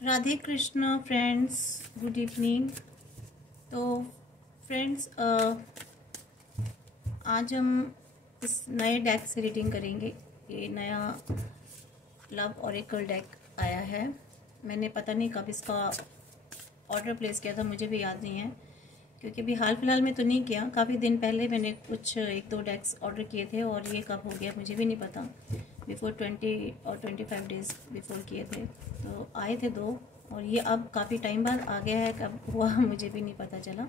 Radhe Krishna friends, good evening. तो friends, आज हम इस नए डेक से रीडिंग करेंगे। ये नया लव ओरेकल डेक आया है। मैंने पता नहीं कब इसका ऑर्डर प्लेस किया था, मुझे भी याद नहीं है, क्योंकि अभी हाल फिलहाल में तो नहीं किया। काफ़ी दिन पहले मैंने कुछ 1-2 डेक्स ऑर्डर किए थे और ये कब हो गया मुझे भी नहीं पता। बिफोर 20 और 25 डेज़ बिफोर किए थे, तो आए थे 2 और ये अब काफ़ी टाइम बाद आ गया है। कब हुआ मुझे भी नहीं पता चला।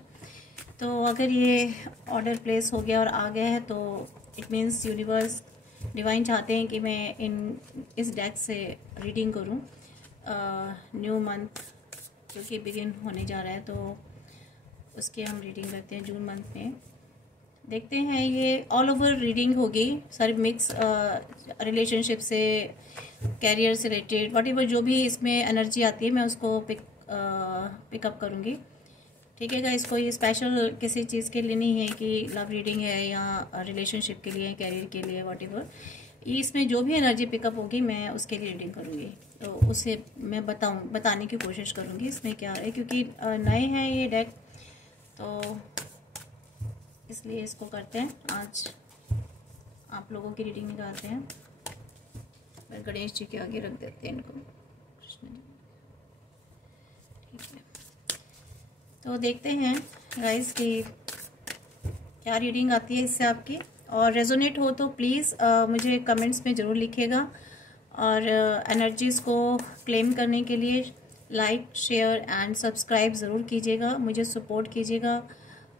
तो अगर ये ऑर्डर प्लेस हो गया और आ गया है तो इट मीन्स यूनिवर्स डिवाइन चाहते हैं कि मैं इस डेक से रीडिंग करूं। न्यू मंथ क्योंकि बिगिन होने जा रहा है, तो उसकी हम रीडिंग करते हैं जून मंथ में। देखते हैं, ये ऑल ओवर रीडिंग होगी, सारी मिक्स रिलेशनशिप से, कैरियर से रिलेटेड, व्हाटएवर जो भी इसमें एनर्जी आती है मैं उसको पिकअप करूँगी। ठीक है गाइस, कोई स्पेशल किसी चीज़ के लिए नहीं है कि लव रीडिंग है या रिलेशनशिप के लिए, कैरियर के लिए, व्हाटएवर। इसमें जो भी एनर्जी पिकअप होगी मैं उसके लिए रीडिंग करूँगी, तो उसे मैं बताने की कोशिश करूँगी इसमें क्या है, क्योंकि नए हैं ये डेक, तो इसलिए इसको करते हैं। आज आप लोगों की रीडिंग निकालते हैं। मैं गणेश जी के आगे रख देते हैं इनको, कृष्ण जी। ठीक है, तो देखते हैं गाइस कि क्या रीडिंग आती है इससे आपकी। और रेजोनेट हो तो प्लीज़ मुझे कमेंट्स में ज़रूर लिखिएगा। और एनर्जीज़ को क्लेम करने के लिए लाइक, शेयर एंड सब्सक्राइब ज़रूर कीजिएगा, मुझे सपोर्ट कीजिएगा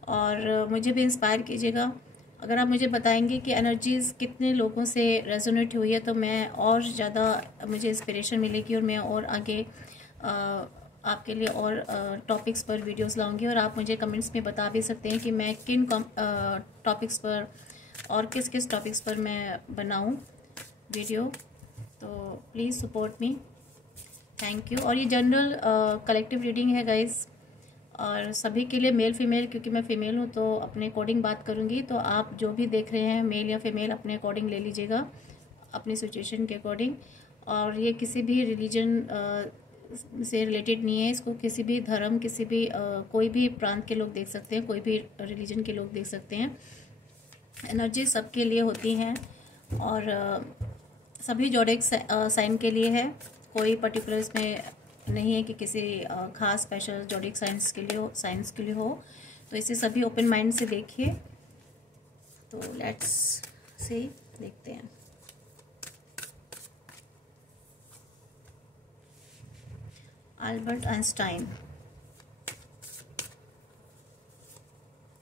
और मुझे भी इंस्पायर कीजिएगा। अगर आप मुझे बताएंगे कि एनर्जीज़ कितने लोगों से रेजोनेट हुई है तो मैं और ज़्यादा, मुझे इंस्पिरेशन मिलेगी और मैं और आगे आपके लिए और टॉपिक्स पर वीडियोस लाऊंगी। और आप मुझे कमेंट्स में बता भी सकते हैं कि मैं किन टॉपिक्स पर और किस किस टॉपिक्स पर मैं बनाऊं वीडियो। तो please support me, thank you. और ये जनरल कलेक्टिव रीडिंग है गाइस, और सभी के लिए, मेल फीमेल, क्योंकि मैं फ़ीमेल हूँ तो अपने अकॉर्डिंग बात करूँगी। तो आप जो भी देख रहे हैं मेल या फीमेल, अपने अकॉर्डिंग ले लीजिएगा, अपनी सिचुएशन के अकॉर्डिंग। और ये किसी भी रिलीजन से रिलेटेड नहीं है, इसको किसी भी धर्म, किसी भी कोई भी प्रांत के लोग देख सकते हैं, कोई भी रिलीजन के लोग देख सकते हैं। एनर्जी सबके लिए होती हैं और सभी जोडिक साइन के लिए है, कोई पर्टिकुलर इसमें नहीं है कि किसी खास स्पेशल जोडिक साइंस के लिए हो। तो इसे सभी ओपन माइंड से देखिए। तो लेट्स सी, देखते हैं। अल्बर्ट आइंस्टाइन,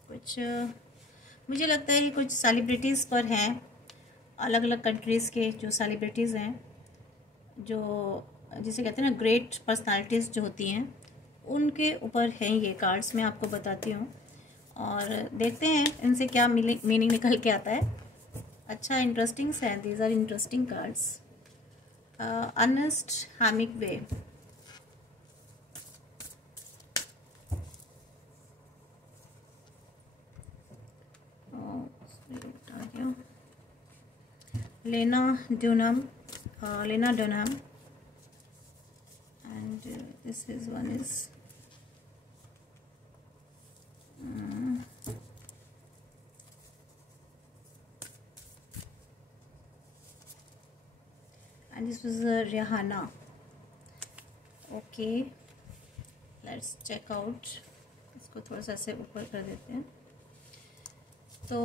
कुछ मुझे लगता है कुछ सेलिब्रिटीज़ पर हैं, अलग अलग कंट्रीज़ के जो सेलिब्रिटीज़ हैं, जो जिसे कहते हैं ना ग्रेट पर्सनालिटीज़ जो होती हैं, उनके ऊपर हैं ये कार्ड्स। मैं आपको बताती हूँ और देखते हैं इनसे क्या मीनिंग निकल के आता है। अच्छा, इंटरेस्टिंग है, these are interesting cards. Ernest Hemingway, Lena Dunham, and this is one is and this was Rihanna. Okay, let's check out. इसको थोड़ा सा ऐसे ऊपर कर देते हैं। तो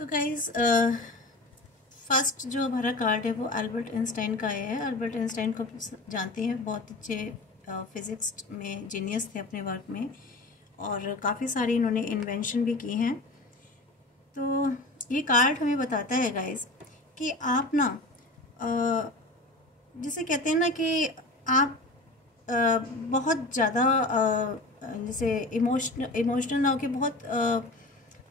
गाइज, फर्स्ट जो हमारा कार्ड है वो अल्बर्ट आइंस्टाइन का आया है। अल्बर्ट आइंस्टाइन को जानते हैं, बहुत अच्छे फिजिक्स में जीनियस थे अपने वर्क में, और काफ़ी सारी इन्होंने इन्वेंशन भी की हैं। तो ये कार्ड हमें बताता है गाइज कि आप ना, जिसे कहते हैं ना कि आप बहुत ज़्यादा जैसे इमोशनल ना हो कि बहुत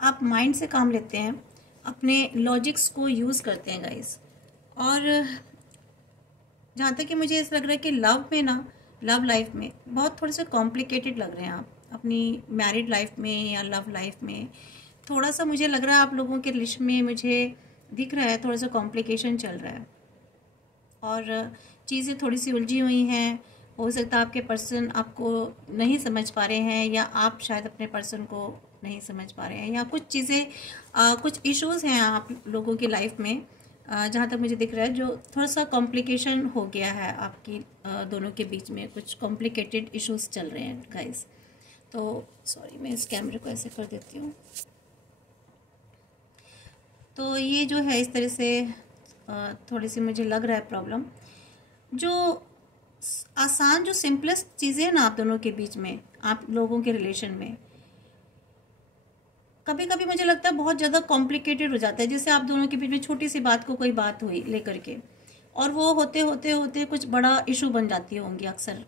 आप माइंड से काम लेते हैं, अपने लॉजिक्स को यूज़ करते हैं गाइस। और जहाँ तक कि मुझे ऐसा लग रहा है कि लव लाइफ में बहुत थोड़े से कॉम्प्लिकेटेड लग रहे हैं आप, अपनी मैरिड लाइफ में या लव लाइफ में। थोड़ा सा मुझे लग रहा है आप लोगों के रिलेशन में मुझे दिख रहा है थोड़ा सा कॉम्प्लिकेशन चल रहा है और चीज़ें थोड़ी सी उलझी हुई हैं। हो सकता है आपके पर्सन आपको नहीं समझ पा रहे हैं या आप शायद अपने पर्सन को नहीं समझ पा रहे हैं, या कुछ चीज़ें कुछ इश्यूज़ हैं आप लोगों की लाइफ में, जहाँ तक मुझे दिख रहा है, जो थोड़ा सा कॉम्प्लिकेशन हो गया है आपकी दोनों के बीच में, कुछ कॉम्प्लिकेटेड इश्यूज़ चल रहे हैं गाइस। तो सॉरी, मैं इस कैमरे को ऐसे कर देती हूँ। तो ये जो है इस तरह से थोड़ी सी मुझे लग रहा है प्रॉब्लम। जो आसान, जो सिंपलेस्ट चीज़ें हैं ना आप दोनों के बीच में, आप लोगों के रिलेशन में, कभी कभी मुझे लगता है बहुत ज़्यादा कॉम्प्लिकेटेड हो जाता है। जैसे आप दोनों के बीच में छोटी सी बात को कोई बात हुई लेकर के, और वो होते होते होते कुछ बड़ा इशू बन जाती होंगी। अक्सर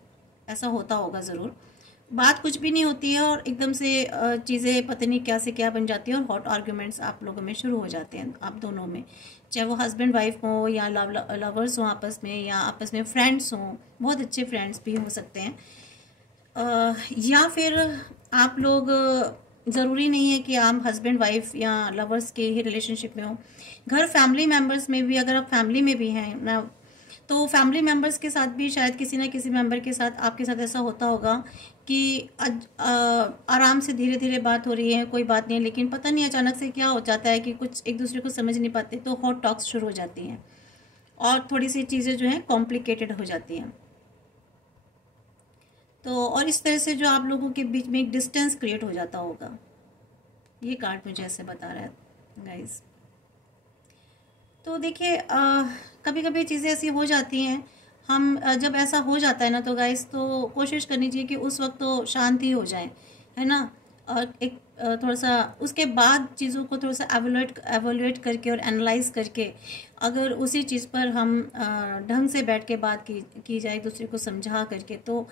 ऐसा होता होगा ज़रूर। बात कुछ भी नहीं होती है और एकदम से चीज़ें पता नहीं क्या से क्या बन जाती है और हॉट आर्ग्यूमेंट्स आप लोगों में शुरू हो जाते हैं, आप दोनों में, चाहे वो हस्बैंड वाइफ हो या लवर्स हों आपस में, या आपस में फ्रेंड्स हों, बहुत अच्छे फ्रेंड्स भी हो सकते हैं, या फिर आप लोग, ज़रूरी नहीं है कि आप हस्बैंड वाइफ या लवर्स के ही रिलेशनशिप में हो। घर फैमिली मेम्बर्स में भी, अगर आप फैमिली में भी हैं ना, तो फैमिली मेम्बर्स के साथ भी शायद किसी ना किसी मेंबर के साथ आपके साथ ऐसा होता होगा कि आराम से धीरे धीरे बात हो रही है, कोई बात नहीं है, लेकिन पता नहीं अचानक से क्या हो जाता है कि कुछ एक दूसरे को समझ नहीं पाते, तो हॉट टॉक्स शुरू हो जाती हैं और थोड़ी सी चीज़ें जो हैं कॉम्प्लिकेटेड हो जाती हैं। तो और इस तरह से जो आप लोगों के बीच में एक डिस्टेंस क्रिएट हो जाता होगा, ये कार्ड मुझे ऐसे बता रहा है गाइस। तो देखिए कभी कभी चीज़ें ऐसी हो जाती हैं, हम जब ऐसा हो जाता है ना तो गाइस, तो कोशिश करनी चाहिए कि उस वक्त तो शांति हो जाए, है ना, और एक थोड़ा सा उसके बाद चीज़ों को थोड़ा सा एवोल्यूएट करके और एनालाइज करके, अगर उसी चीज़ पर हम ढंग से बैठ के बात की जाए, एक दूसरे को समझा करके, तो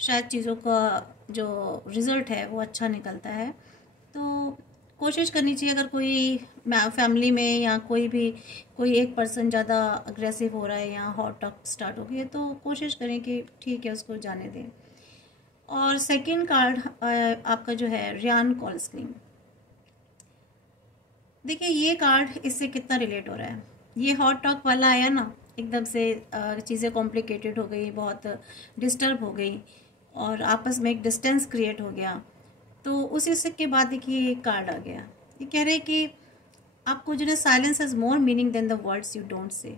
शायद चीज़ों का जो रिज़ल्ट है वो अच्छा निकलता है। तो कोशिश करनी चाहिए, अगर कोई फैमिली में या कोई एक पर्सन ज़्यादा अग्रेसिव हो रहा है या हॉट टॉक स्टार्ट हो गई है, तो कोशिश करें कि ठीक है, उसको जाने दें। और सेकंड कार्ड आपका जो है रियान कॉल्सकिन। देखिए ये कार्ड इससे कितना रिलेट हो रहा है। ये हॉट टॉक वाला आया ना, एकदम से चीज़ें कॉम्प्लिकेटेड हो गई, बहुत डिस्टर्ब हो गई और आपस में एक डिस्टेंस क्रिएट हो गया। तो उसी के बाद देखिए ये कार्ड आ गया, ये कह रहे हैं कि आपको जो है silence has more meaning than the words you don't say.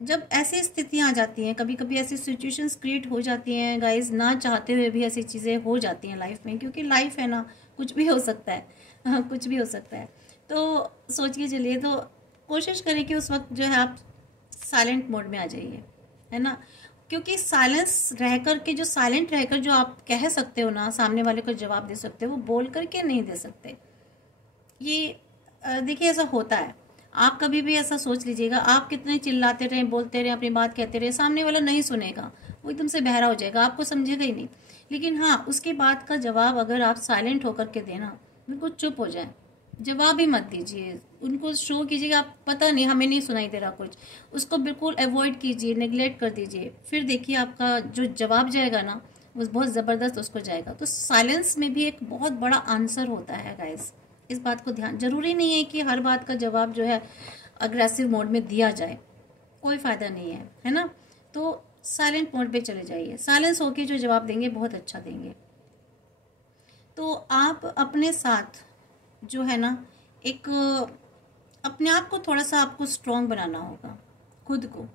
जब ऐसी स्थितियाँ आ जाती हैं, कभी कभी ऐसी सिचुएशंस क्रिएट हो जाती हैं गाइस, ना चाहते हुए भी ऐसी चीज़ें हो जाती हैं लाइफ में, क्योंकि लाइफ है ना, कुछ भी हो सकता है, कुछ भी हो सकता है। तो सोच के चलिए, तो कोशिश करें कि उस वक्त जो है आप साइलेंट मोड में आ जाइए, है ना, क्योंकि साइलेंस रह कर के, जो साइलेंट रहकर जो आप कह सकते हो ना, सामने वाले को जवाब दे सकते हो, वो बोल करके नहीं दे सकते। ये देखिए ऐसा होता है। आप कभी भी ऐसा सोच लीजिएगा, आप कितने चिल्लाते रहें, बोलते रहें, अपनी बात कहते रहें, सामने वाला नहीं सुनेगा, वो एकदम से बहरा हो जाएगा, आपको समझेगा ही नहीं। लेकिन हाँ, उसके बाद का जवाब अगर आप साइलेंट होकर के देना, बिल्कुल चुप हो जाए, जवाब ही मत दीजिए, उनको शो कीजिएगा आप पता नहीं, हमें नहीं सुनाई दे रहा कुछ, उसको बिल्कुल अवॉइड कीजिए, नेग्लेक्ट कर दीजिए। फिर देखिए आपका जो जवाब जाएगा ना, वो बहुत ज़बरदस्त उसको जाएगा। तो साइलेंस में भी एक बहुत बड़ा आंसर होता है गाइस, इस बात को ध्यान, जरूरी नहीं है कि हर बात का जवाब जो है अग्रेसिव मोड में दिया जाए, कोई फ़ायदा नहीं है, है ना। तो साइलेंट मोड पे चले जाइए, साइलेंस होके जो जवाब देंगे बहुत अच्छा देंगे। तो आप अपने साथ जो है ना, एक अपने आप को थोड़ा सा आपको स्ट्रॉन्ग बनाना होगा, खुद को,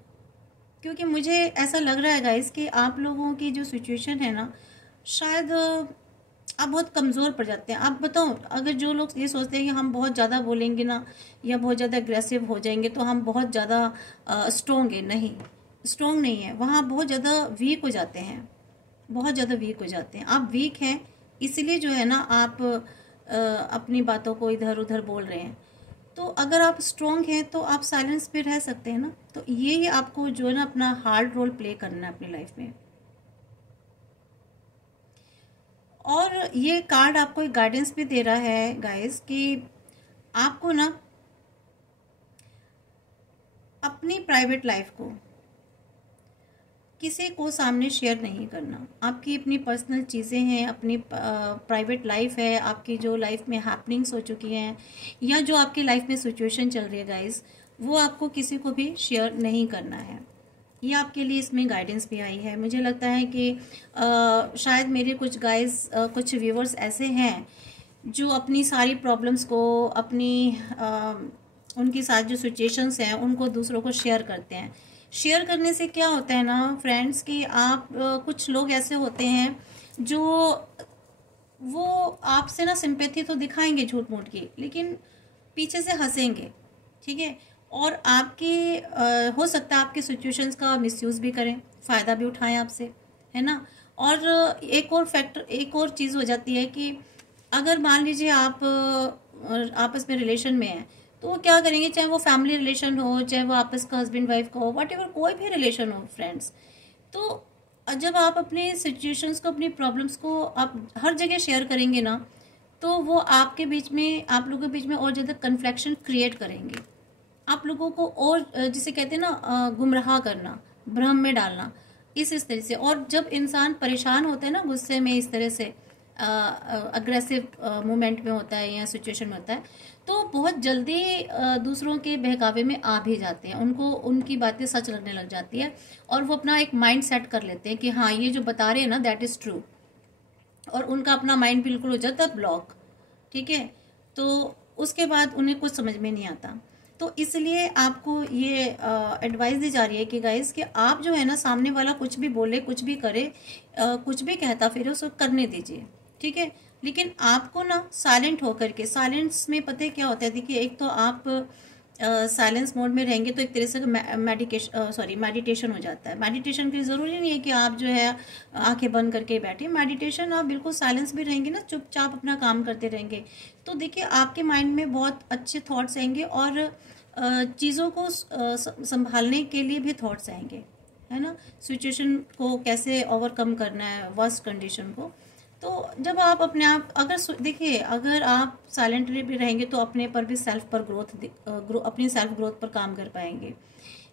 क्योंकि मुझे ऐसा लग रहा है गाइस कि आप लोगों की जो सिचुएशन है ना, शायद आप बहुत कमज़ोर पड़ जाते हैं। आप बताओ, अगर जो लोग ये सोचते हैं कि हम बहुत ज़्यादा बोलेंगे ना या बहुत ज़्यादा एग्रेसिव हो जाएंगे तो हम बहुत ज़्यादा स्ट्रॉन्ग है, नहीं, स्ट्रॉन्ग नहीं है, वहाँ बहुत ज़्यादा वीक हो जाते हैं, बहुत ज़्यादा वीक हो जाते हैं। आप वीक हैं इसलिए जो है ना, आप अपनी बातों को इधर उधर बोल रहे हैं। तो अगर आप स्ट्रॉन्ग हैं तो आप साइलेंस पे रह सकते हैं ना। तो ये आपको जो है ना अपना हार्ड रोल प्ले करना है अपनी लाइफ में। और ये कार्ड आपको एक गाइडेंस भी दे रहा है गाइस कि आपको ना अपनी प्राइवेट लाइफ को किसी को सामने शेयर नहीं करना। आपकी अपनी पर्सनल चीज़ें हैं, अपनी प्राइवेट लाइफ है, आपकी जो लाइफ में हैपनिंग्स हो चुकी हैं या जो आपकी लाइफ में सिचुएशन चल रही है गाइस, वो आपको किसी को भी शेयर नहीं करना है। ये आपके लिए इसमें गाइडेंस भी आई है। मुझे लगता है कि शायद मेरे कुछ गाइस, कुछ व्यूवर्स ऐसे हैं जो अपनी सारी प्रॉब्लम्स को, अपनी उनकी साथ जो सिचुएशंस हैं उनको दूसरों को शेयर करते हैं। शेयर करने से क्या होता है ना फ्रेंड्स, कि आप कुछ लोग ऐसे होते हैं जो वो आपसे ना सिंपैथी तो दिखाएंगे झूठ मूठ की, लेकिन पीछे से हंसेंगे, ठीक है। और आपके हो सकता है आपके सिचुएशंस का मिसयूज़ भी करें, फ़ायदा भी उठाएं आपसे, है ना। और एक और फैक्टर, एक और चीज़ हो जाती है कि अगर मान लीजिए आप आपस में रिलेशन में हैं, तो वो क्या करेंगे, चाहे वो फैमिली रिलेशन हो, चाहे वो आपस का हस्बैंड वाइफ का हो, वट एवर कोई भी रिलेशन हो फ्रेंड्स, तो जब आप अपने सिचुएशंस को, अपनी प्रॉब्लम्स को आप हर जगह शेयर करेंगे ना, तो वो आपके बीच में, आप लोगों के बीच में और ज़्यादा कन्फ्लिक्शन क्रिएट करेंगे। आप लोगों को और जिसे कहते हैं ना गुमराह करना, भ्रम में डालना, इस तरह से। और जब इंसान परेशान होता है ना, गुस्से में, इस तरह से अग्रेसिव मोमेंट में होता है या सिचुएशन में होता है, तो बहुत जल्दी दूसरों के बहकावे में आ भी जाते हैं। उनको उनकी बातें सच लगने लग जाती है और वो अपना एक माइंड सेट कर लेते हैं कि हाँ ये जो बता रहे हैं ना दैट इज़ ट्रू, और उनका अपना माइंड बिल्कुल हो जाता है ब्लॉक, ठीक है। तो उसके बाद उन्हें कुछ समझ में नहीं आता। तो इसलिए आपको ये एडवाइस दी जा रही है कि गाइस, कि आप जो है ना, सामने वाला कुछ भी बोले, कुछ भी करे, कुछ भी कहता फिर उसको करने दीजिए, ठीक है। लेकिन आपको ना साइलेंट होकर के, साइलेंस में पता है क्या होता है, देखिए एक तो आप साइलेंस मोड में रहेंगे तो एक तरह से मेडिटेशन हो जाता है। मेडिटेशन की ज़रूरी नहीं है कि आप जो है आंखें बंद करके बैठे। मेडिटेशन आप बिल्कुल साइलेंस में रहेंगे ना, चुपचाप अपना काम करते रहेंगे, तो देखिए आपके माइंड में बहुत अच्छे थॉट्स आएंगे और चीज़ों को संभालने के लिए भी थॉट्स आएंगे, है ना। सिचुएशन को कैसे ओवरकम करना है, वर्स्ट कंडीशन को। तो जब आप अपने आप, अगर देखिए अगर आप साइलेंटली भी रहेंगे तो अपने पर भी सेल्फ पर अपनी सेल्फ ग्रोथ पर काम कर पाएंगे।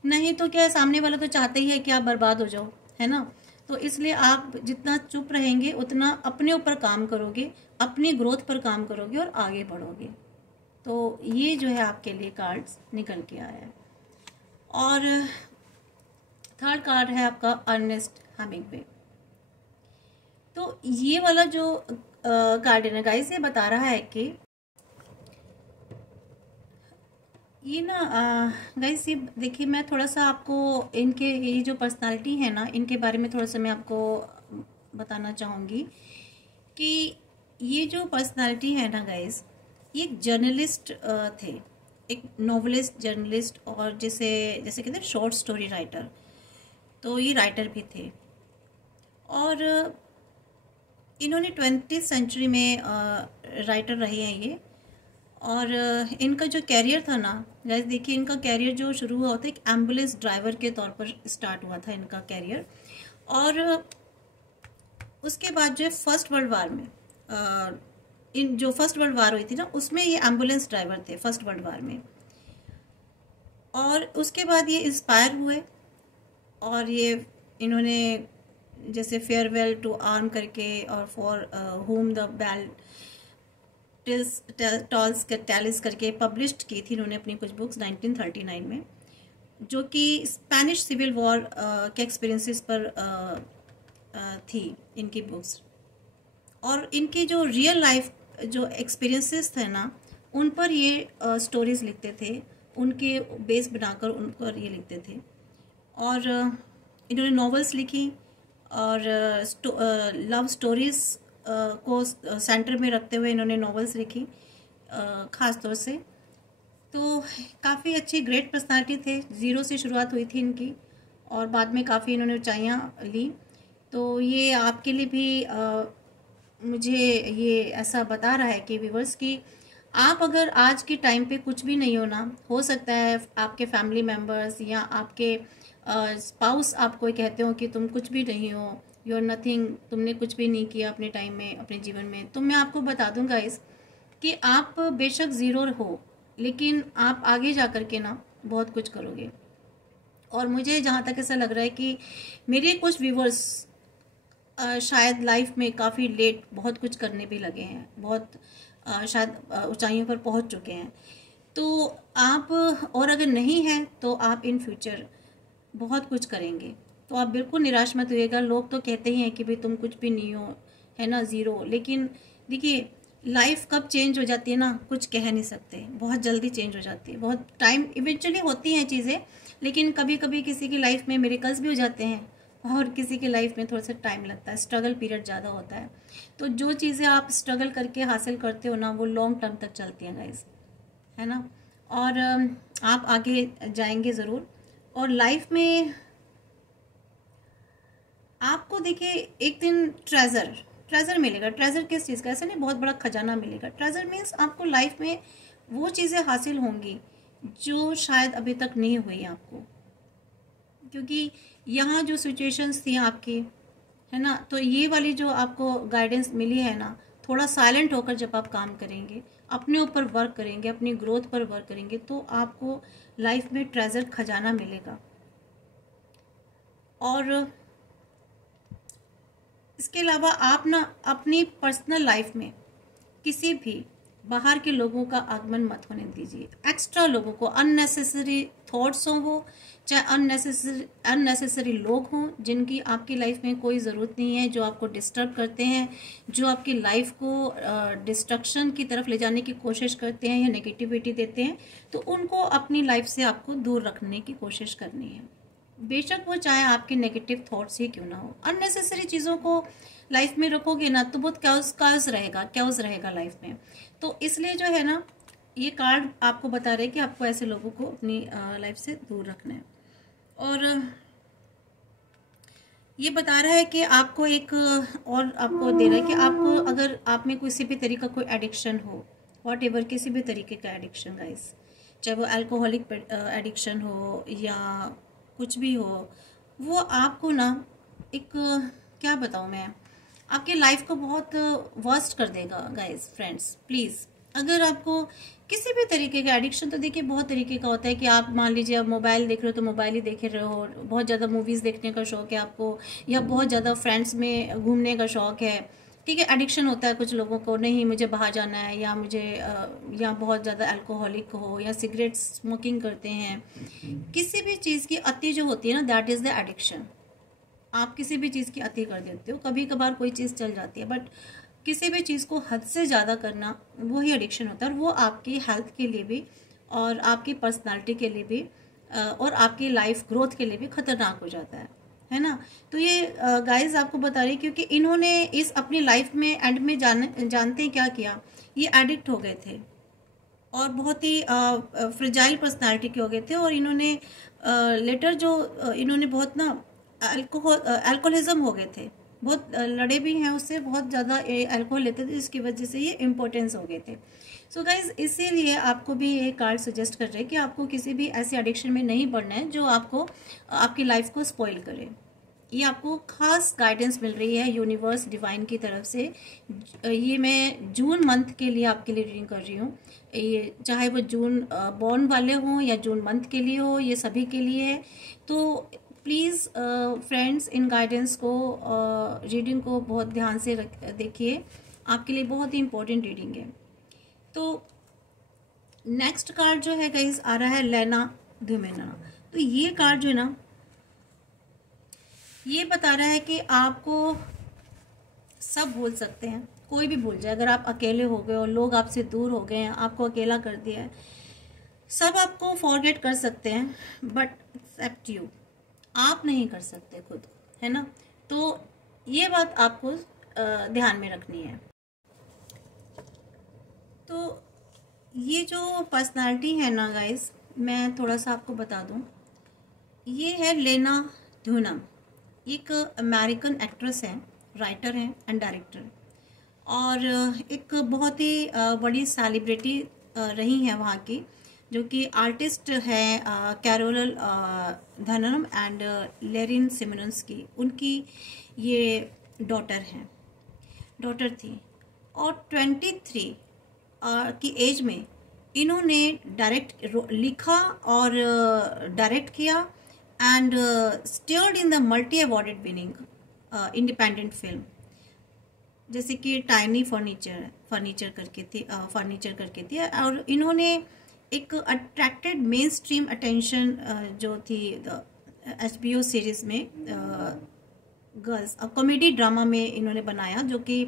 नहीं तो क्या है, सामने वाला तो चाहते ही है कि आप बर्बाद हो जाओ, है ना। तो इसलिए आप जितना चुप रहेंगे उतना अपने ऊपर काम करोगे, अपनी ग्रोथ पर काम करोगे और आगे बढ़ोगे। तो ये जो है आपके लिए कार्ड्स निकल के आया है। और थर्ड कार्ड है आपका अर्नेस्ट हेमिंग्वे। तो ये वाला जो कार्ड है ना गाइस, ये बता रहा है कि ये ना गाइस, ये देखिए मैं थोड़ा सा आपको इनके ये जो पर्सनालिटी है ना, इनके बारे में थोड़ा सा मैं आपको बताना चाहूँगी कि ये जो पर्सनालिटी है ना गाइस, ये एक जर्नलिस्ट थे, एक नॉवलिस्ट, जर्नलिस्ट, और जैसे कहते हैं शॉर्ट स्टोरी राइटर। तो ये राइटर भी थे और इन्होंने 20th सेंचुरी में राइटर रहे हैं ये। और इनका जो कैरियर था ना गाइस, देखिए इनका कैरियर जो शुरू हुआ था एक एम्बुलेंस ड्राइवर के तौर पर स्टार्ट हुआ था इनका कैरियर। और उसके बाद जो है फर्स्ट वर्ल्ड वार में जो फर्स्ट वर्ल्ड वार हुई थी ना, उसमें ये एम्बुलेंस ड्राइवर थे फर्स्ट वर्ल्ड वार में। और उसके बाद ये इंस्पायर हुए और ये इन्होंने जैसे फेयरवेल टू आर्म करके और for whom the bell tolls टैलिस करके पब्लिश्ड की थी इन्होंने अपनी कुछ बुक्स 1939 में, जो कि स्पेनिश सिविल वॉर के एक्सपीरियंसेस पर थी इनकी बुक्स। और इनकी जो रियल लाइफ जो एक्सपीरियंसेस थे ना, उन पर ये स्टोरीज लिखते थे, उनके बेस बनाकर उन पर ये लिखते थे। और इन्होंने नॉवेल्स लिखी और लव स्टोरीज को सेंटर में रखते हुए इन्होंने नॉवेल्स लिखी ख़ास तौर से। तो काफ़ी अच्छी ग्रेट पर्सनालिटी थे, ज़ीरो से शुरुआत हुई थी इनकी और बाद में काफ़ी इन्होंने ऊंचाइयां ली। तो ये आपके लिए भी मुझे ये ऐसा बता रहा है कि व्यूअर्स की आप अगर आज के टाइम पे कुछ भी नहीं हो सकता है आपके फैमिली मेम्बर्स या आपके स्पाउस आपको कहते हो कि तुम कुछ भी नहीं हो, यू आर नथिंग, तुमने कुछ भी नहीं किया अपने टाइम में, अपने जीवन में। तो मैं आपको बता दूं गाइस कि आप बेशक ज़ीरो हो, लेकिन आप आगे जा कर के ना बहुत कुछ करोगे। और मुझे जहाँ तक ऐसा लग रहा है कि मेरे कुछ व्यूवर्स शायद लाइफ में काफ़ी लेट बहुत कुछ करने भी लगे हैं, बहुत शायद ऊंचाइयों पर पहुंच चुके हैं। तो आप, और अगर नहीं है तो आप इन फ्यूचर बहुत कुछ करेंगे। तो आप बिल्कुल निराश मत होइएगा। लोग तो कहते ही हैं कि भाई तुम कुछ भी नहीं हो, है ना, ज़ीरो। लेकिन देखिए, लाइफ कब चेंज हो जाती है ना, कुछ कह नहीं सकते। बहुत जल्दी चेंज हो जाती है, बहुत टाइम इवेंचुअली होती हैं चीज़ें, लेकिन कभी कभी किसी की लाइफ में मिरेकल्स भी हो जाते हैं और किसी की लाइफ में थोड़ा सा टाइम लगता है, स्ट्रगल पीरियड ज़्यादा होता है। तो जो चीज़ें आप स्ट्रगल करके हासिल करते हो ना, वो लॉन्ग टर्म तक चलती हैं गाइस, है ना। और आप आगे जाएंगे ज़रूर। और लाइफ में आपको देखिए एक दिन ट्रेजर मिलेगा। ट्रेजर किस चीज़ का, ऐसा नहीं बहुत बड़ा खजाना मिलेगा। ट्रेजर मीन्स आपको लाइफ में वो चीज़ें हासिल होंगी जो शायद अभी तक नहीं हुई आपको, क्योंकि यहाँ जो सिचुएशंस थी आपकी, है ना, तो ये वाली जो आपको गाइडेंस मिली है ना, थोड़ा साइलेंट होकर जब आप काम करेंगे, अपने ऊपर वर्क करेंगे, अपनी ग्रोथ पर वर्क करेंगे, तो आपको लाइफ में ट्रेजर खजाना मिलेगा। और इसके अलावा आप ना अपनी पर्सनल लाइफ में किसी भी बाहर के लोगों का आगमन मत होने दीजिए। एक्स्ट्रा लोगों को, अननेसेसरी थॉट्स हों वो, चाहे अननेसेसरी लोग हों जिनकी आपकी लाइफ में कोई ज़रूरत नहीं है, जो आपको डिस्टर्ब करते हैं, जो आपकी लाइफ को डिस्ट्रक्शन की तरफ ले जाने की कोशिश करते हैं या नेगेटिविटी देते हैं, तो उनको अपनी लाइफ से आपको दूर रखने की कोशिश करनी है। बेशक वो चाहे आपके नेगेटिव थॉट्स ही क्यों ना हो। अननेसेसरी चीज़ों को लाइफ में रखोगे ना तो बहुत काउस रहेगा लाइफ में। तो इसलिए जो है ना, ये कार्ड आपको बता रहे हैं कि आपको ऐसे लोगों को अपनी लाइफ से दूर रखना है। और ये बता रहा है कि आपको एक और आपको दे रहा है कि आपको, अगर आप में किसी भी तरीका कोई एडिक्शन हो, वॉट एवर, किसी भी तरीके का एडिक्शन गाइस, चाहे वो अल्कोहलिक एडिक्शन हो या कुछ भी हो, वो आपको ना एक, क्या बताऊँ मैं, आपकी लाइफ को बहुत वर्स्ट कर देगा गाइस। फ्रेंड्स प्लीज़, अगर आपको किसी भी तरीके का एडिक्शन, तो देखिए बहुत तरीके का होता है कि आप मान लीजिए आप मोबाइल देख रहे हो तो मोबाइल ही देख रहे हो, बहुत ज़्यादा मूवीज़ देखने का शौक है आपको, या बहुत ज़्यादा फ्रेंड्स में घूमने का शौक है, ठीक है। एडिक्शन होता है कुछ लोगों को, नहीं मुझे बाहर जाना है, या मुझे या बहुत ज़्यादा अल्कोहलिक हो, या सिगरेट स्मोकिंग करते हैं। किसी भी चीज़ की अति जो होती है ना, दैट इज़ द एडिक्शन। आप किसी भी चीज़ की अति कर देते हो, कभी कभार कोई चीज़ चल जाती है, बट किसी भी चीज़ को हद से ज़्यादा करना, वो ही एडिक्शन होता है। और वो आपकी हेल्थ के लिए भी, और आपकी पर्सनालिटी के लिए भी, और आपकी लाइफ ग्रोथ के लिए भी खतरनाक हो जाता है ना। तो ये गाइस आपको बता रही, क्योंकि इन्होंने इस अपनी लाइफ में एंड में जानते हैं क्या किया, ये एडिक्ट हो गए थे और बहुत ही फ्रिजाइल पर्सनालिटी के हो गए थे। और इन्होंने लेटर जो इन्होंने बहुत ना अल्कोहलिज्म हो गए थे, बहुत लड़े भी हैं उससे, बहुत ज़्यादा अल्कोहल लेते थे, जिसकी वजह से ये इम्पोर्टेंस हो गए थे। सो गाइज, इसीलिए आपको भी ये कार्ड सजेस्ट कर रहे हैं कि आपको किसी भी ऐसे एडिक्शन में नहीं पड़ना है जो आपको आपकी लाइफ को स्पॉइल करे। ये आपको खास गाइडेंस मिल रही है यूनिवर्स डिवाइन की तरफ से। ये मैं जून मंथ के लिए आपके लिए रीडिंग कर रही हूँ। ये चाहे वो जून बॉर्न वाले हों या जून मंथ के लिए हो, ये सभी के लिए है। तो प्लीज़ फ्रेंड्स, इन गाइडेंस को, रीडिंग को बहुत ध्यान से देखिए, आपके लिए बहुत ही इम्पोर्टेंट रीडिंग है। तो नेक्स्ट कार्ड जो है गाइस आ रहा है लेना ध्युमेना। तो ये कार्ड जो है ना, ये बता रहा है कि आपको सब भूल सकते हैं, कोई भी भूल जाए। अगर आप अकेले हो गए और लोग आपसे दूर हो गए हैं, आपको अकेला कर दिया है, सब आपको फॉरगेट कर सकते हैं, बट एक्सेप्ट यू आप नहीं कर सकते खुद, है ना। तो ये बात आपको ध्यान में रखनी है। तो ये जो पर्सनालिटी है ना गाइस, मैं थोड़ा सा आपको बता दूं, ये है लेना ध्युनम। एक अमेरिकन एक्ट्रेस है, राइटर हैं एंड डायरेक्टर, और एक बहुत ही बड़ी सेलिब्रिटी रही हैं वहाँ की, जो कि आर्टिस्ट है कैरोल धनम एंड लेरिन सिमोन्स की, उनकी ये डॉटर थी। और 23 की एज में इन्होंने लिखा और डायरेक्ट किया and starred in the multi-awarded winning independent film, जैसे कि टाइनी फर्नीचर करके थी। और इन्होंने एक अट्रैक्टेड मेन स्ट्रीम अटेंशन जो थी HBO सीरीज में गर्ल्स, कॉमेडी ड्रामा में इन्होंने बनाया, जो कि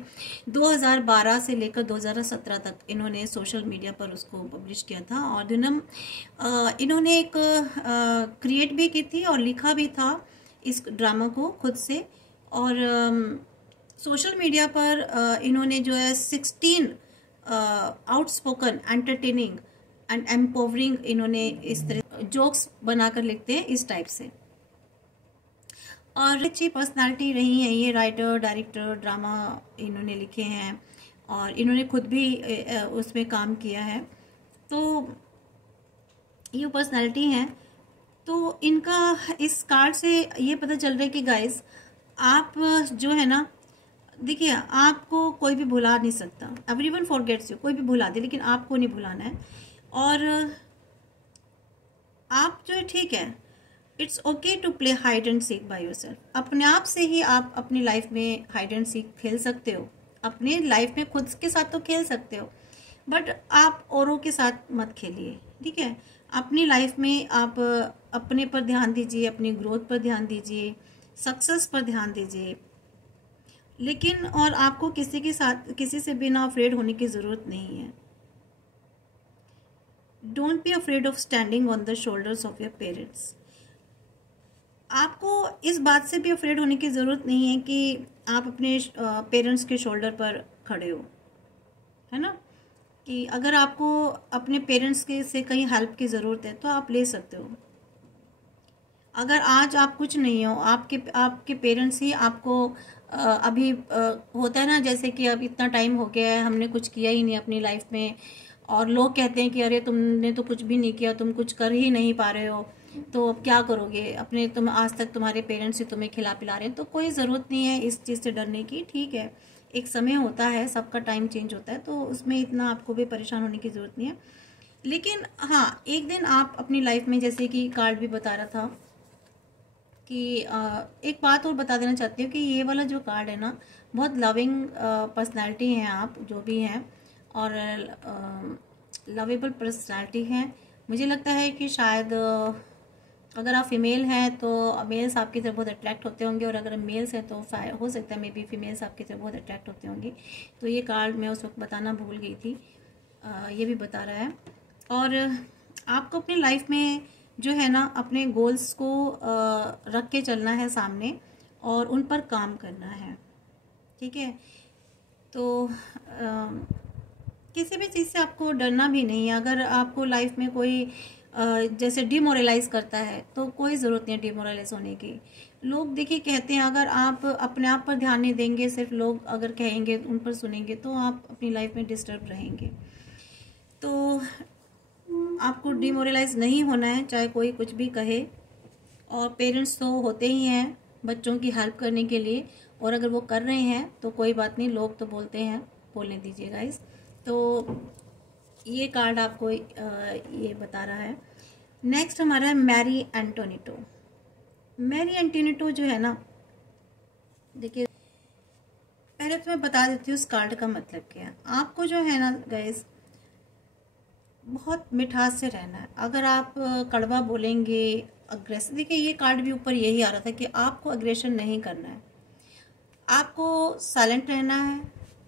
2012 से लेकर 2017 तक इन्होंने सोशल मीडिया पर उसको पब्लिश किया था। और इन्होंने एक क्रिएट भी की थी और लिखा भी था इस ड्रामा को खुद से। और सोशल मीडिया पर इन्होंने जो है 16 आउटस्पोकन, एंटरटेनिंग एंड एम्पावरिंग इन्होंने इस तरह जोक्स बनाकर लिखते हैं इस टाइप से। और अच्छी पर्सनालिटी रही हैं ये, राइटर, डायरेक्टर, ड्रामा इन्होंने लिखे हैं और इन्होंने खुद भी उसमें काम किया है। तो ये पर्सनालिटी हैं। तो इनका इस कार्ड से ये पता चल रहा है कि गाइस, आप जो है ना, देखिए, आपको कोई भी भुला नहीं सकता। एवरीवन फॉरगेट्स यू, कोई भी भुला दे, लेकिन आपको नहीं भुलाना है। और आप जो है, ठीक है, it's okay to play hide and seek by yourself. अपने आप से ही आप अपनी लाइफ में हाइड एंड सीक खेल सकते हो। अपने लाइफ में खुद के साथ तो खेल सकते हो, बट आप औरों के साथ मत खेलिए, ठीक है। अपनी लाइफ में आप अपने पर ध्यान दीजिए, अपनी ग्रोथ पर ध्यान दीजिए, सक्सेस पर ध्यान दीजिए। लेकिन और आपको किसी से भी ना अफ्रेड होने की ज़रूरत नहीं है। Don't be afraid of standing on the shoulders of your parents. आपको इस बात से भी अफ्रेड होने की ज़रूरत नहीं है कि आप अपने पेरेंट्स के शोल्डर पर खड़े हो, है ना। कि अगर आपको अपने पेरेंट्स के से कहीं हेल्प की ज़रूरत है तो आप ले सकते हो। अगर आज आप कुछ नहीं हो, आपके पेरेंट्स ही आपको अभी होता है ना, जैसे कि अब इतना टाइम हो गया है, हमने कुछ किया ही नहीं अपनी लाइफ में, और लोग कहते हैं कि अरे तुमने तो कुछ भी नहीं किया, तुम कुछ कर ही नहीं पा रहे हो, तो अब क्या करोगे। तुम आज तक तुम्हारे पेरेंट्स ही तुम्हें खिला पिला रहे हैं। तो कोई ज़रूरत नहीं है इस चीज़ से डरने की, ठीक है। एक समय होता है, सबका टाइम चेंज होता है, तो उसमें इतना आपको भी परेशान होने की ज़रूरत नहीं है। लेकिन हाँ, एक दिन आप अपनी लाइफ में, जैसे कि कार्ड भी बता रहा था कि एक बात और बता देना चाहती हूँ कि ये वाला जो कार्ड है ना, बहुत लविंग पर्सनैलिटी हैं आप जो भी हैं, और लवेबल पर्सनैलिटी हैं। मुझे लगता है कि शायद अगर आप फीमेल हैं तो मेल्स आपकी तरफ बहुत अट्रैक्ट होते होंगे, और अगर मेल्स हैं तो हो सकता है मे बी फीमेल्स आपकी तरफ बहुत अट्रैक्ट होते होंगे। तो ये कार्ड मैं उस वक्त बताना भूल गई थी, ये भी बता रहा है। और आपको अपनी लाइफ में जो है ना, अपने गोल्स को रख के चलना है सामने और उन पर काम करना है, ठीक है। तो किसी भी चीज़ से आपको डरना भी नहीं है। अगर आपको लाइफ में कोई जैसे डिमोरलाइज करता है तो कोई ज़रूरत नहीं है डिमोरलाइज होने की। लोग देखिए कहते हैं, अगर आप अपने आप पर ध्यान नहीं देंगे, सिर्फ लोग अगर कहेंगे उन पर सुनेंगे, तो आप अपनी लाइफ में डिस्टर्ब रहेंगे। तो आपको डिमोरलाइज नहीं होना है, चाहे कोई कुछ भी कहे। और पेरेंट्स तो होते ही हैं बच्चों की हेल्प करने के लिए, और अगर वो कर रहे हैं तो कोई बात नहीं, लोग तो बोलते हैं, बोलने दीजिए गाइस। तो ये कार्ड आपको ये बता रहा है। नेक्स्ट हमारा है मैरी एंटोनिटो। मैरी एंटोनिटो जो है ना, देखिए पहले तो मैं बता देती हूँ इस कार्ड का मतलब क्या है। आपको जो है ना गाइस, बहुत मिठास से रहना है। अगर आप कड़वा बोलेंगे, अग्रेसिव, देखिए ये कार्ड भी ऊपर यही आ रहा था कि आपको अग्रेशन नहीं करना है, आपको साइलेंट रहना है,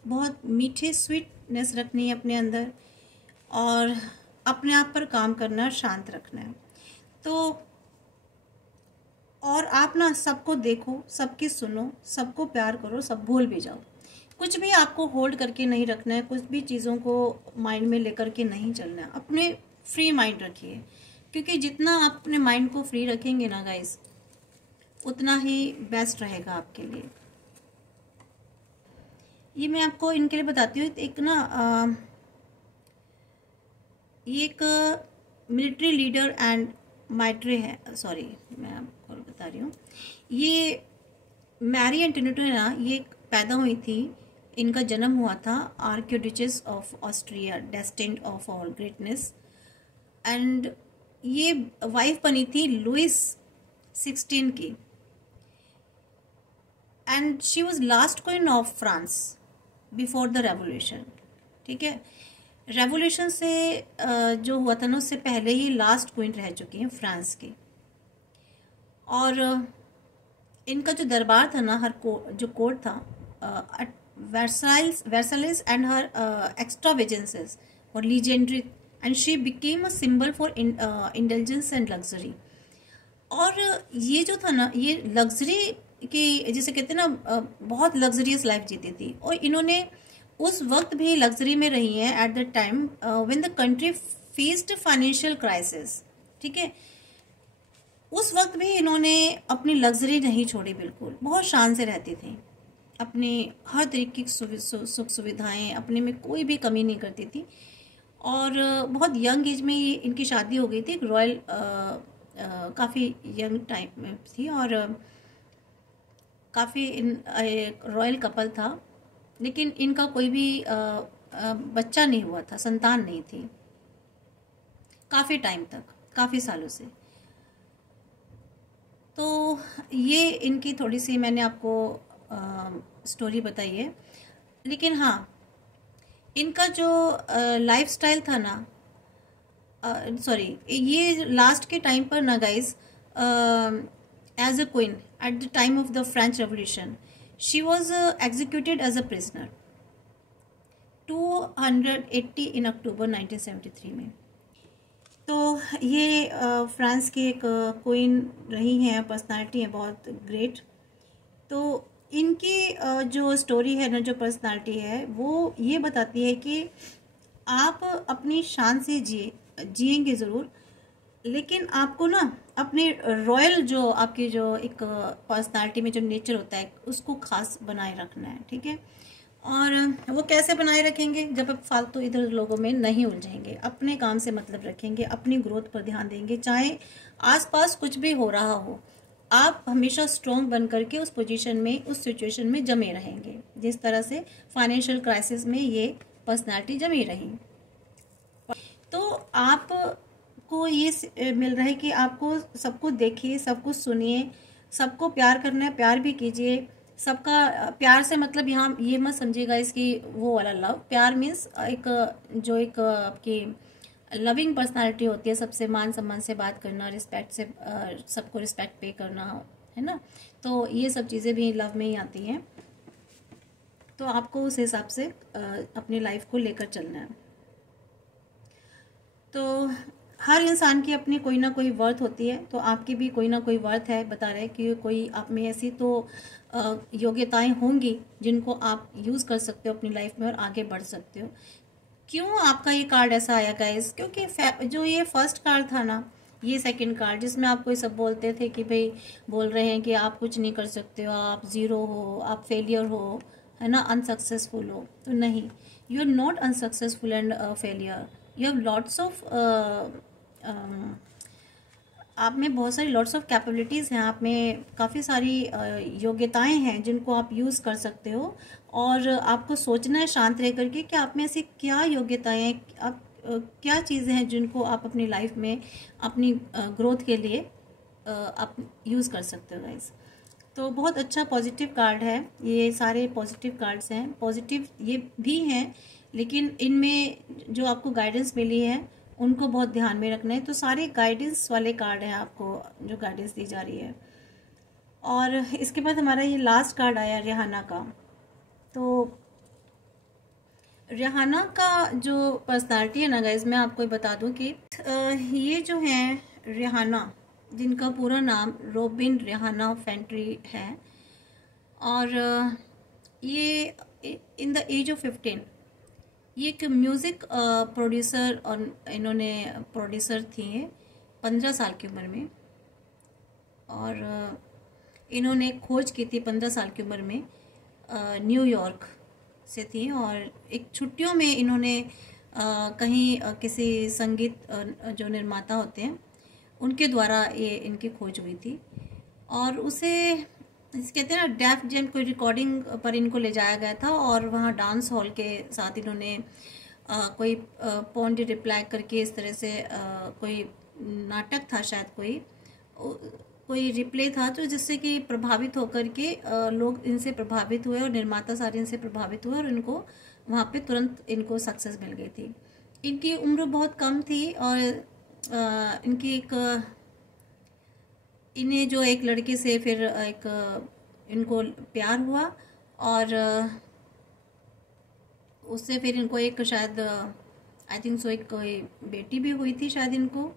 बहुत मीठे स्वीटनेस रखनी है अपने अंदर, और अपने आप पर काम करना, शांत रखना है। तो और आप ना सबको देखो, सबकी सुनो, सबको प्यार करो, सब भूल भी जाओ। कुछ भी आपको होल्ड करके नहीं रखना है, कुछ भी चीज़ों को माइंड में लेकर के नहीं चलना है। अपने फ्री माइंड रखिए, क्योंकि जितना आप अपने माइंड को फ्री रखेंगे ना गाइस, उतना ही बेस्ट रहेगा आपके लिए। ये मैं आपको इनके लिए बताती हूँ। एक ना ये एक मिलिट्री लीडर एंड माइट्रे है, सॉरी मैं आपको बता रही हूँ। ये मैरी एंटोनिटो है ना, ये पैदा हुई थी, इनका जन्म हुआ था आर्कियोडुचेस ऑफ ऑस्ट्रिया, डेस्टिन्ड ऑफ और ग्रेटनेस। एंड ये वाइफ बनी थी लुइस 16 की, and she was last queen of France before the revolution. ठीक है, रेवोल्यूशन से जो हुआ था ना उससे पहले ही लास्ट क्वीन रह चुकी हैं फ्रांस की। और इनका जो दरबार था ना, जो कोर्ट था, वर्साइल्स एंड हर एक्स्ट्रावेजेंसेस और legendary, and she became a symbol for intelligence and luxury. और ये जो था ना, ये लग्जरी की, जिसे कहते हैं ना, बहुत लग्जरियस लाइफ जीती थी। और इन्होंने उस वक्त भी लग्जरी में रही हैं eight the time when the country faced financial crisis. ठीक है, उस वक्त भी इन्होंने अपनी लग्जरी नहीं छोड़ी, बिल्कुल बहुत शान से रहती थी, अपनी हर तरीके की सुख सुविधाएं, अपने में कोई भी कमी नहीं करती थी। और बहुत यंग एज में ही इनकी शादी हो गई थी, एक रॉयल काफ़ी यंग टाइम में थी, और काफ़ी रॉयल कपल था, लेकिन इनका कोई भी बच्चा नहीं हुआ था, संतान नहीं थी काफ़ी टाइम तक, काफ़ी सालों से। तो ये इनकी थोड़ी सी मैंने आपको स्टोरी बताई है। लेकिन हाँ, इनका जो लाइफस्टाइल था ना, सॉरी, ये लास्ट के टाइम पर ना guys, as a queen at the time of the French revolution, she was executed as a prisoner 280 in October 1973 में। तो ये फ्रांस की एक क्वीन रही हैं, पर्सनालिटी है बहुत ग्रेट। तो इनकी जो स्टोरी है ना, जो पर्सनालिटी है, वो ये बताती है कि आप अपनी शान से जिएंगे ज़रूर, लेकिन आपको ना अपने रॉयल जो आपकी जो एक पर्सनालिटी में जो नेचर होता है उसको खास बनाए रखना है। ठीक है, और वो कैसे बनाए रखेंगे? जब आप फालतू इधर लोगों में नहीं उलझेंगे, अपने काम से मतलब रखेंगे, अपनी ग्रोथ पर ध्यान देंगे, चाहे आसपास कुछ भी हो रहा हो, आप हमेशा स्ट्रॉन्ग बन करके उस पोजीशन में, उस सिचुएशन में जमे रहेंगे, जिस तरह से फाइनेंशियल क्राइसिस में ये पर्सनालिटी जमी रही। तो आपको ये मिल रहा है कि आपको सबको देखिए, सब कुछ सुनिए, सबको प्यार करना है, प्यार भी कीजिए। सबका प्यार से मतलब यहाँ ये मत समझिएगा इसकी वो वाला लव। प्यार मीन्स एक जो एक आपकी लविंग पर्सनालिटी होती है, सबसे मान सम्मान से बात करना, रिस्पेक्ट से सबको रिस्पेक्ट पे करना, है ना। तो ये सब चीज़ें भी लव में ही आती हैं। तो आपको उस हिसाब से अपनी लाइफ को लेकर चलना है। तो हर इंसान की अपनी कोई ना कोई वर्थ होती है, तो आपकी भी कोई ना कोई वर्थ है। बता रहे कि कोई आप में ऐसी तो योग्यताएं होंगी जिनको आप यूज़ कर सकते हो अपनी लाइफ में और आगे बढ़ सकते हो। क्यों आपका ये कार्ड ऐसा आया गाइस? क्योंकि जो ये फर्स्ट कार्ड था ना, ये सेकंड कार्ड जिसमें आपको ये सब बोलते थे कि भाई, बोल रहे हैं कि आप कुछ नहीं कर सकते हो, आप ज़ीरो हो, आप फेलियर हो, है ना, अनसक्सेसफुल हो। तो नहीं, you are not unsuccessful and failure, you have lots of आप में बहुत सारी लॉट्स ऑफ कैपेबिलिटीज़ हैं, आप में काफ़ी सारी योग्यताएं हैं जिनको आप यूज़ कर सकते हो। और आपको सोचना है शांत रह करके कि आप में ऐसी क्या योग्यताएं हैं, आप क्या चीज़ें हैं जिनको आप अपनी लाइफ में अपनी ग्रोथ के लिए आप यूज़ कर सकते हो गाइस। तो बहुत अच्छा पॉजिटिव कार्ड है, ये सारे पॉजिटिव कार्ड्स हैं, पॉजिटिव ये भी हैं, लेकिन इनमें जो आपको गाइडेंस मिली है उनको बहुत ध्यान में रखना है। तो सारे गाइडेंस वाले कार्ड हैं आपको जो गाइडेंस दी जा रही है। और इसके बाद हमारा ये लास्ट कार्ड आया रिहाना का। तो रिहाना का जो पर्सनालिटी है ना गाइज, मैं आपको बता दूं कि ये जो है रिहाना, जिनका पूरा नाम रोबिन रिहाना फेंट्री है, और ये इन द एज ऑफ 15 ये एक म्यूज़िक प्रोड्यूसर, और इन्होंने प्रोड्यूसर थी 15 साल की उम्र में, और इन्होंने खोज की थी 15 साल की उम्र में, न्यूयॉर्क से थी। और एक छुट्टियों में इन्होंने कहीं किसी संगीत जो निर्माता होते हैं उनके द्वारा ये इनकी खोज हुई थी, और उसे कहते हैं ना डेफ जैम कोई रिकॉर्डिंग पर इनको ले जाया गया था, और वहाँ डांस हॉल के साथ इन्होंने कोई पॉइंट रिप्लाई करके इस तरह से कोई नाटक था शायद कोई, कोई रिप्ले था तो जिससे कि प्रभावित होकर के लोग इनसे प्रभावित हुए और निर्माता सारे इनसे प्रभावित हुए और इनको वहाँ पे तुरंत इनको सक्सेस मिल गई थी। इनकी उम्र बहुत कम थी और इनकी इन्हें जो एक लड़के से फिर एक इनको प्यार हुआ और उससे फिर इनको एक शायद आई थिंक सो एक कोई बेटी भी हुई थी शायद इनको।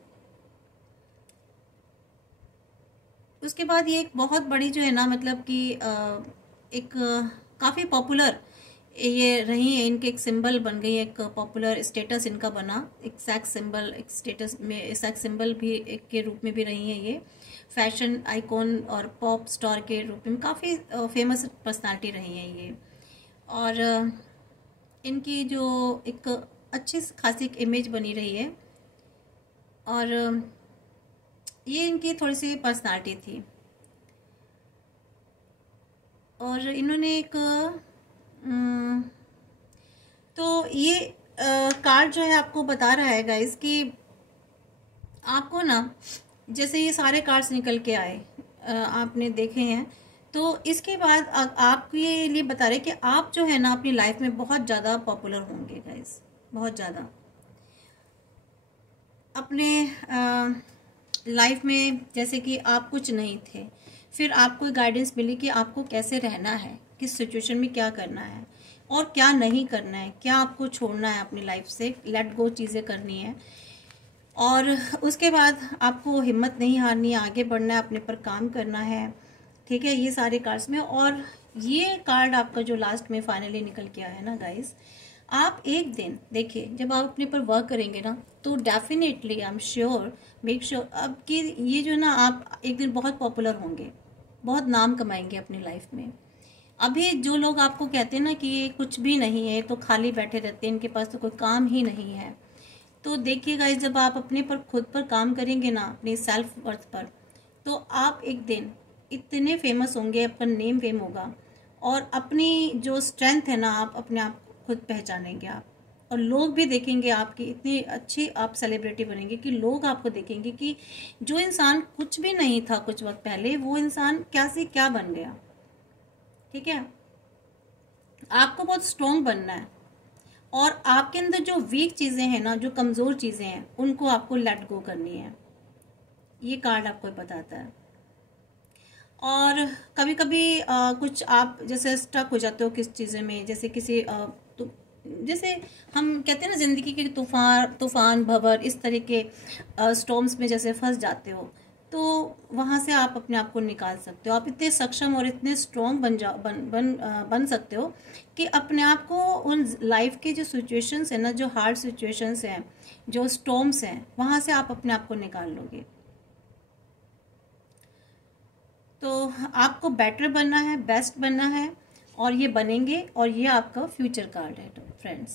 उसके बाद ये एक बहुत बड़ी जो है ना मतलब कि एक काफ़ी पॉपुलर ये रही है, इनके एक सिंबल बन गई, एक पॉपुलर स्टेटस इनका बना, एक सेक्स सिंबल, एक स्टेटस में सेक्स सिंबल भी एक के रूप में भी रही है ये, फैशन आइकॉन और पॉप स्टार के रूप में काफ़ी फेमस पर्सनालिटी रही है ये। और इनकी जो एक अच्छी खासी एक इमेज बनी रही है और ये इनकी थोड़ी सी पर्सनालिटी थी। और इन्होंने एक तो ये कार्ड जो है आपको बता रहा है गाइस कि आपको ना जैसे ये सारे कार्ड्स निकल के आए आपने देखे हैं, तो इसके बाद आपको ये लिए बता रहे कि आप जो है ना अपनी लाइफ में बहुत ज़्यादा पॉपुलर होंगे गाइस, बहुत ज़्यादा अपने लाइफ में। जैसे कि आप कुछ नहीं थे, फिर आपको गाइडेंस मिली कि आपको कैसे रहना है, किस सिचुएशन में क्या करना है और क्या नहीं करना है, क्या आपको छोड़ना है अपनी लाइफ से, लेट गो चीज़ें करनी है। और उसके बाद आपको हिम्मत नहीं हारनी है, आगे बढ़ना है, अपने पर काम करना है, ठीक है। ये सारे कार्ड्स में और ये कार्ड आपका जो लास्ट में फाइनली निकल के आया है ना गाइस, आप एक दिन देखिए जब आप अपने पर वर्क करेंगे ना तो definitely I am sure, make sure अब कि ये जो ना आप एक दिन बहुत पॉपुलर होंगे, बहुत नाम कमाएंगे अपनी लाइफ में। अभी जो लोग आपको कहते हैं ना कि ये कुछ भी नहीं है, तो खाली बैठे रहते हैं, इनके पास तो कोई काम ही नहीं है, तो देखिए गाइस जब आप अपने पर खुद पर काम करेंगे ना, अपनी सेल्फ वर्थ पर, तो आप एक दिन इतने फेमस होंगे, आपका नेम फेम होगा और अपनी जो स्ट्रेंथ है ना आप अपने आप खुद पहचानेंगे आप, और लोग भी देखेंगे आपकी इतनी अच्छी आप सेलिब्रिटी बनेंगे कि लोग आपको देखेंगे कि जो इंसान कुछ भी नहीं था कुछ वक्त पहले, वो इंसान क्या से क्या बन गया, ठीक है। आपको बहुत स्ट्रॉन्ग बनना है और आपके अंदर जो वीक चीज़ें हैं ना, जो कमज़ोर चीज़ें हैं, उनको आपको लेट गो करनी है, ये कार्ड आपको बताता है। और कभी कभी कुछ आप जैसे स्टक हो जाते हो किस चीज़ें में, जैसे किसी तो जैसे हम कहते हैं ना ज़िंदगी के तूफान भंवर इस तरह के स्टॉर्म्स में जैसे फंस जाते हो, तो वहाँ से आप अपने आप को निकाल सकते हो। आप इतने सक्षम और इतने स्ट्रॉन्ग बन सकते हो कि अपने आप को उन लाइफ के जो सिचुएशंस हैं ना, जो हार्ड सिचुएशंस हैं, जो स्टॉर्म्स हैं, वहाँ से आप अपने आप को निकाल लोगे। तो आपको बेटर बनना है, बेस्ट बनना है और ये बनेंगे, और ये आपका फ्यूचर कार्ड है फ्रेंड्स।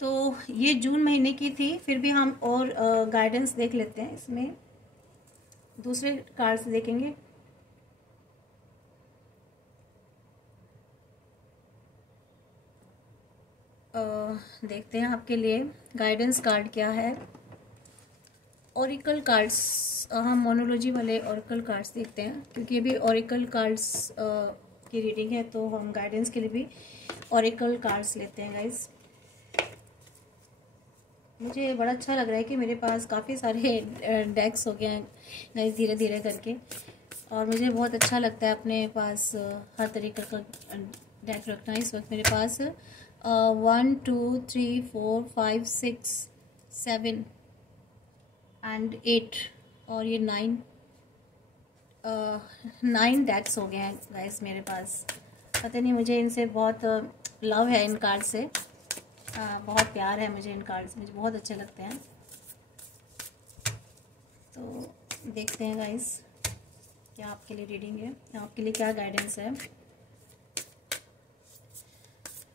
तो ये जून महीने की थी, फिर भी हम और गाइडेंस देख लेते हैं, इसमें दूसरे कार्ड्स देखेंगे। देखते हैं आपके लिए गाइडेंस कार्ड क्या है। ओरिकल कार्ड्स, हम मोनोलॉजी वाले ओरिकल कार्ड्स देखते हैं क्योंकि अभी ओरिकल कार्ड्स की रीडिंग है, तो हम गाइडेंस के लिए भी ओरिकल कार्ड्स लेते हैं गाइस। मुझे बड़ा अच्छा लग रहा है कि मेरे पास काफ़ी सारे डेक्स हो गए हैं गाइस धीरे धीरे करके, और मुझे बहुत अच्छा लगता है अपने पास हर तरीके का डेक रखना। इस वक्त मेरे पास 1 2 3 4 5 6 7 एंड 8 और ये 9 डेक्स हो गए हैं गाइस मेरे पास। पता नहीं, मुझे इनसे बहुत लव है, इन कार्ड से बहुत प्यार है मुझे, इन कार्ड्स मुझे बहुत अच्छे लगते हैं। तो देखते हैं गाइस क्या आपके लिए रीडिंग है, आपके लिए क्या गाइडेंस है।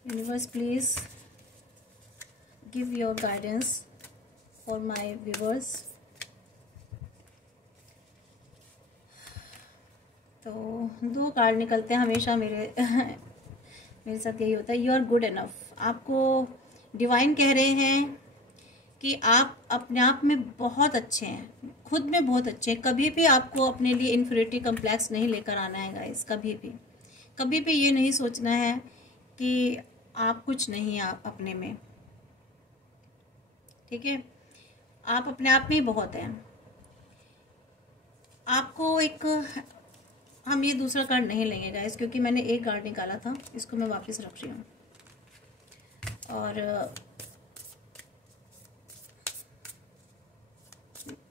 Universe please give your guidance for my viewers. तो 2 कार्ड निकलते हैं हमेशा मेरे मेरे साथ यही होता है। You are good enough. आपको डिवाइन कह रहे हैं कि आप अपने आप में बहुत अच्छे हैं, खुद में बहुत अच्छे हैं। कभी भी आपको अपने लिए इन्फीरियरिटी कम्प्लेक्स नहीं लेकर आना है गाइस। कभी भी ये नहीं सोचना है कि आप कुछ नहीं हैं अपने में, ठीक है। आप अपने आप में ही बहुत हैं। आपको एक, हम ये दूसरा कार्ड नहीं लेंगे गाइस, क्योंकि मैंने एक कार्ड निकाला था, इसको मैं वापस रख रही हूँ। और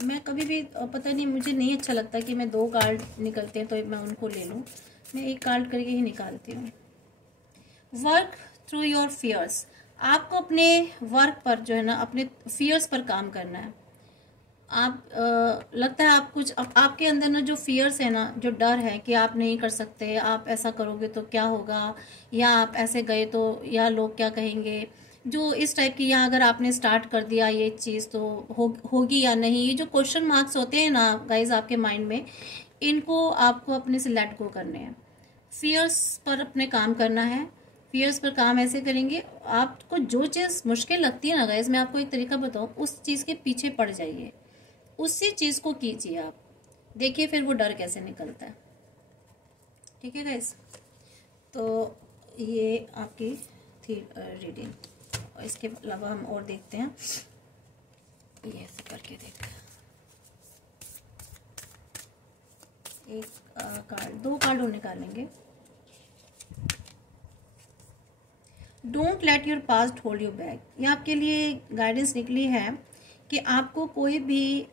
मैं कभी भी, पता नहीं, मुझे नहीं अच्छा लगता कि मैं 2 कार्ड निकलते हैं तो मैं उनको ले लूँ। मैं एक कार्ड करके ही निकालती हूँ। Work through your fears. आपको अपने वर्क पर जो है ना, अपने फियर्स पर काम करना है। आप लगता है आप कुछ आपके अंदर ना जो फियर्स है ना, जो डर है कि आप नहीं कर सकते, आप ऐसा करोगे तो क्या होगा, या आप ऐसे गए तो या लोग क्या कहेंगे, जो इस टाइप की, या अगर आपने स्टार्ट कर दिया ये चीज़ तो होगी या नहीं, ये जो क्वेश्चन मार्क्स होते हैं ना गाइज आपके माइंड में, इनको आपको अपने से लेट गो करने हैं। फियर्स पर अपने काम करना है। फियर्स पर काम ऐसे करेंगे, आपको जो चीज़ मुश्किल लगती है ना गाइज, मैं आपको एक तरीका बताऊँ, उस चीज़ के पीछे पड़ जाइए, उसी चीज़ को कीजिए आप, देखिए फिर वो डर कैसे निकलता है। ठीक है गाइज, तो ये आपकी थी रीडिंग। और इसके अलावा हम और देखते हैं, ये ऐसे करके देखते हैं। एक कार्ड, 2 कार्ड और निकालेंगे। Don't let your past hold you back. ये आपके लिए गाइडेंस निकली है कि आपको कोई भी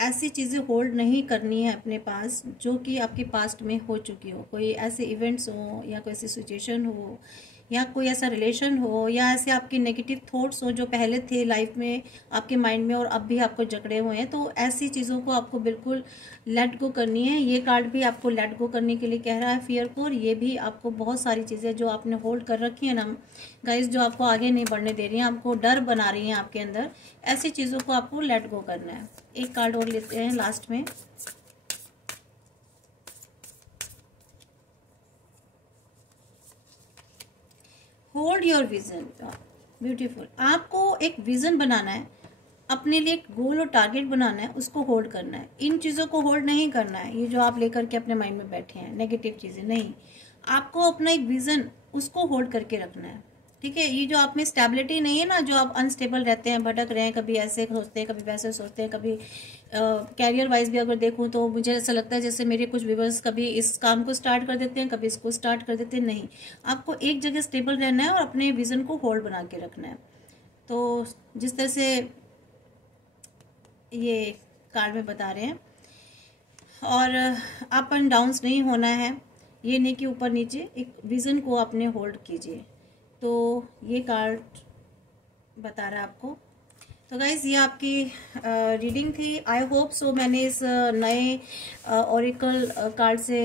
ऐसी चीज़ें होल्ड नहीं करनी है अपने पास जो कि आपके पास्ट में हो चुकी हो। कोई ऐसे इवेंट्स हो, या कोई ऐसी सिचुएशन हो, या कोई ऐसा रिलेशन हो, या ऐसे आपके नेगेटिव थॉट्स हो जो पहले थे लाइफ में आपके माइंड में और अब भी आपको जकड़े हुए हैं, तो ऐसी चीज़ों को आपको बिल्कुल लेट गो करनी है। ये कार्ड भी आपको लेट गो करने के लिए कह रहा है, फियर को। और ये भी आपको बहुत सारी चीज़ें जो आपने होल्ड कर रखी है ना गाइस, जो आपको आगे नहीं बढ़ने दे रही हैं, आपको डर बना रही हैं आपके अंदर, ऐसी चीज़ों को आपको लेट गो करना है। एक कार्ड और लेते हैं लास्ट में। Hold your vision. ब्यूटीफुल। आपको एक विजन बनाना है, अपने लिए एक गोल और टारगेट बनाना है, उसको होल्ड करना है। इन चीज़ों को होल्ड नहीं करना है, ये जो आप लेकर के अपने माइंड में बैठे हैं नेगेटिव चीज़ें, नहीं। आपको अपना एक विजन, उसको होल्ड करके रखना है। ठीक है, ये जो आप में स्टेबिलिटी नहीं है ना, जो आप अनस्टेबल रहते हैं, भटक रहे हैं, कभी ऐसे सोचते हैं, कभी वैसे सोचते हैं, कभी कैरियर वाइज भी अगर देखूं तो मुझे ऐसा लगता है जैसे मेरे कुछ व्यूअर्स कभी इस काम को स्टार्ट कर देते हैं, कभी इसको स्टार्ट कर देते हैं। नहीं, आपको एक जगह स्टेबल रहना है और अपने विजन को होल्ड बना के रखना है। तो जिस तरह से ये कार्ड में बता रहे हैं, और अप एंड डाउन्स नहीं होना है, ये नहीं कि ऊपर नीचे, एक विजन को अपने होल्ड कीजिए। तो ये कार्ड बता रहा है आपको। तो गाइज ये आपकी रीडिंग थी। आई होप सो मैंने इस नए ओरेकल कार्ड से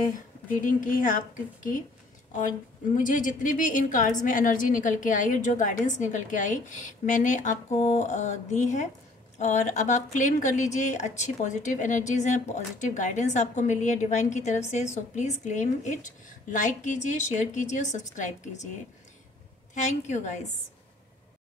रीडिंग की है आपकी, और मुझे जितनी भी इन कार्ड्स में एनर्जी निकल के आई और जो गाइडेंस निकल के आई मैंने आपको दी है। और अब आप क्लेम कर लीजिए, अच्छी पॉजिटिव एनर्जीज हैं, पॉजिटिव गाइडेंस आपको मिली है डिवाइन की तरफ से। So please claim it, like कीजिए, शेयर कीजिए और सब्सक्राइब कीजिए। Thank you guys.